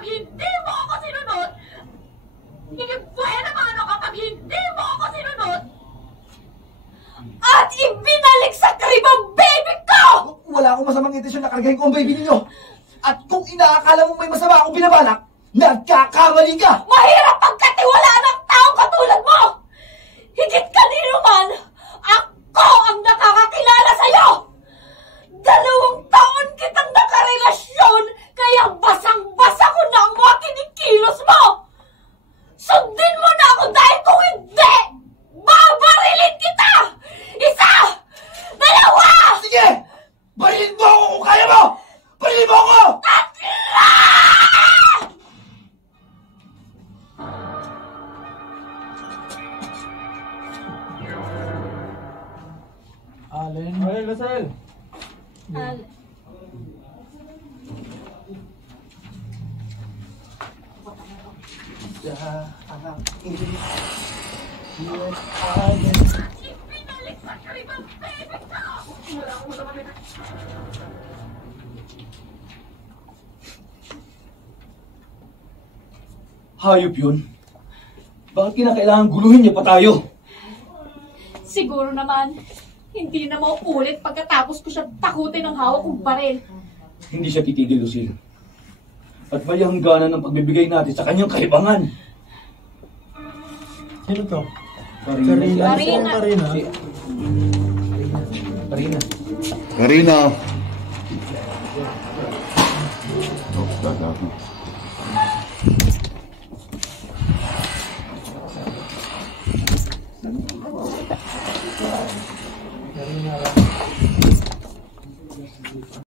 kapag hindi mo ako sinunod! Hindi buhay naman ano kapag hindi mo ako sinunod! At ibinalik sa crib ang baby ko! Wala akong masamang intensyon na kargahin ko ang baby ninyo. At kung inaakala mong may masama akong binabalak, nagkakamali ka! Mahirap pagkatiwalaan ng taong katulad mo! Higit kanino man, ako ang nakakakilala sa'yo! 2 taon kitang nakarelasyon, kaya basang-basa ko na ang mga kinikilos mo! Sundin mo na ako dahil kung hindi, babarilin kita! 1! 2! Sige! Barilin mo ako kung kaya mo! Barilin mo ako! 3! Allen, Lasal! Allen. Ibinalik sa crib ang baby ko! Wala akong masamang intensyon. Hayop yun. Bakit kinakailangan guluhin niya pa tayo? Siguro naman, hindi na mauulit pagkatapos ko siya takutin ng hawak kong baril. Hindi siya titigil, Lucille. At may hangganan ng pagbibigay natin sa kanyang kalibangan. Sino to? Karina. Karina. Karina. Oh, gaga.